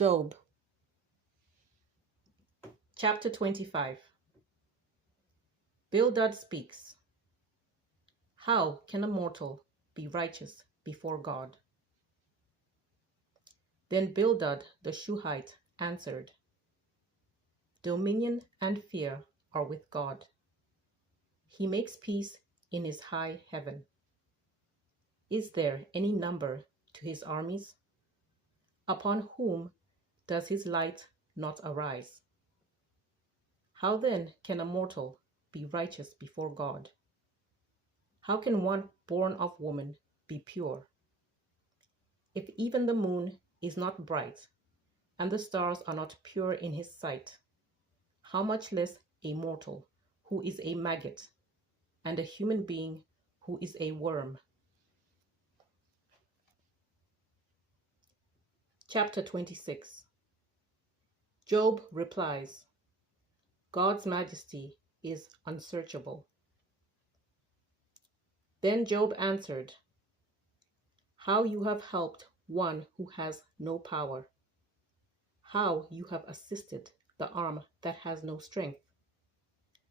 Job, chapter 25. Bildad speaks. How can a mortal be righteous before God? Then Bildad the Shuhite answered, Dominion and fear are with God. He makes peace in his high heaven. Is there any number to his armies? Upon whom does his light not arise? How then can a mortal be righteous before God? How can one born of woman be pure? If even the moon is not bright, and the stars are not pure in his sight, how much less a mortal who is a maggot, and a human being who is a worm? Chapter 26. Job replies, God's majesty is unsearchable. Then Job answered, How you have helped one who has no power. How you have assisted the arm that has no strength.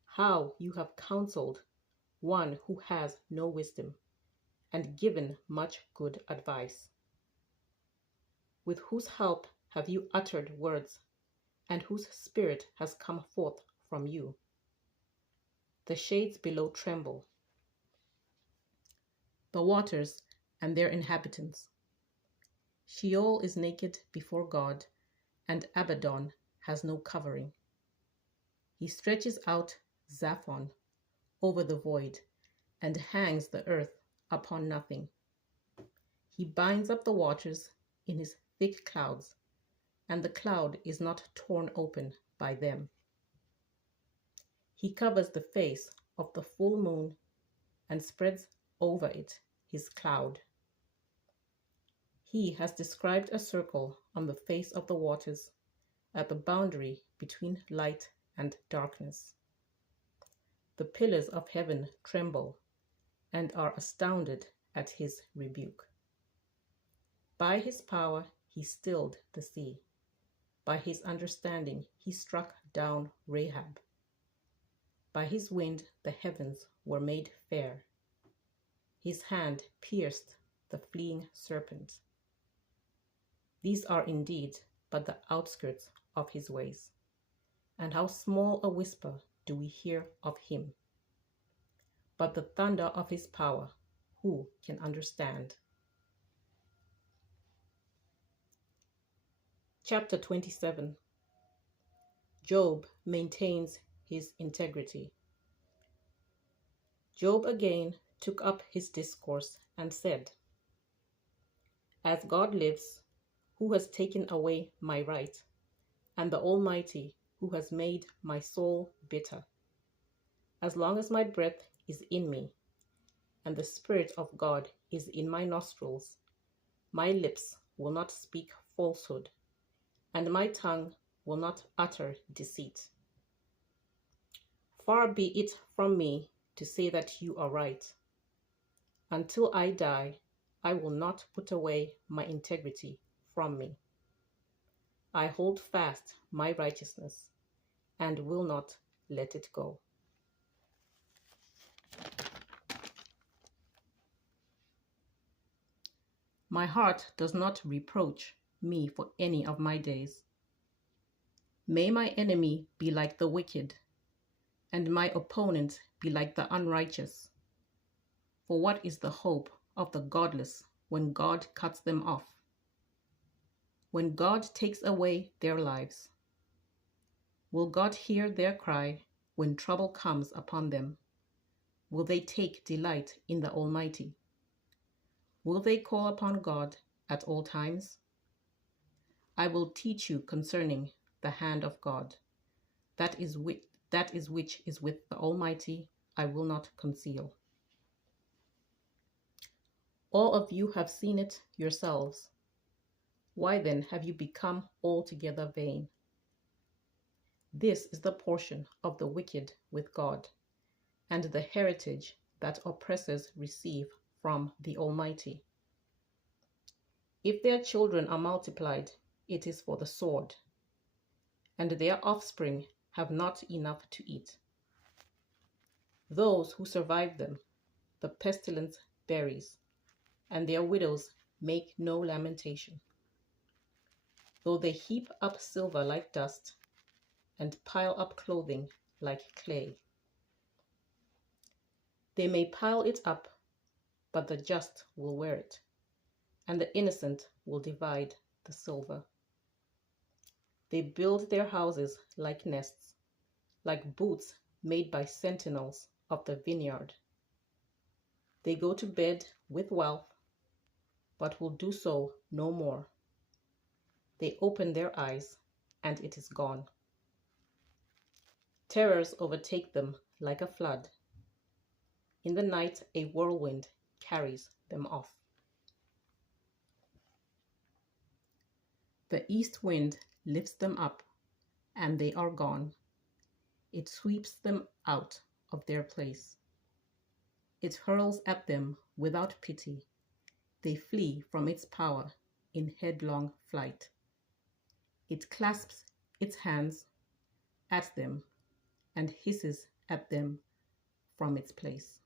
How you have counseled one who has no wisdom, and given much good advice. With whose help have you uttered words, and whose spirit has come forth from you? The shades below tremble, the waters and their inhabitants. Sheol is naked before God, and Abaddon has no covering. He stretches out Zaphon over the void, and hangs the earth upon nothing. He binds up the waters in his thick clouds, and the cloud is not torn open by them. He covers the face of the full moon and spreads over it his cloud. He has described a circle on the face of the waters at the boundary between light and darkness. The pillars of heaven tremble and are astounded at his rebuke. By his power he stilled the sea. By his understanding he struck down Rahab. By his wind the heavens were made fair. His hand pierced the fleeing serpent. These are indeed but the outskirts of his ways. And how small a whisper do we hear of him? But the thunder of his power, who can understand? Chapter 27. Job maintains his integrity. Job again took up his discourse and said, As God lives, who has taken away my right, and the Almighty, who has made my soul bitter. As long as my breath is in me, and the Spirit of God is in my nostrils, my lips will not speak falsehood, and my tongue will not utter deceit. Far be it from me to say that you are right. Until I die, I will not put away my integrity from me. I hold fast my righteousness and will not let it go. My heart does not reproach me for any of my days. May my enemy be like the wicked, and my opponent be like the unrighteous. For what is the hope of the godless when God cuts them off? When God takes away their lives? Will God hear their cry when trouble comes upon them? Will they take delight in the Almighty? Will they call upon God at all times? I will teach you concerning the hand of God. That is which is with the Almighty, I will not conceal. All of you have seen it yourselves. Why then have you become altogether vain? This is the portion of the wicked with God, and the heritage that oppressors receive from the Almighty. If their children are multiplied it is for the sword, and their offspring have not enough to eat. Those who survive them, the pestilence buries, and their widows make no lamentation. Though they heap up silver like dust, and pile up clothing like clay. They may pile it up, but the just will wear it, and the innocent will divide the silver. They build their houses like nests, like booths made by sentinels of the vineyard. They go to bed with wealth, but will do so no more. They open their eyes, and it is gone. Terrors overtake them like a flood. In the night, a whirlwind carries them off. The east wind lifts them up, and they are gone. It sweeps them out of their place. It hurls at them without pity. They flee from its power in headlong flight. It clasps its hands at them and hisses at them from its place.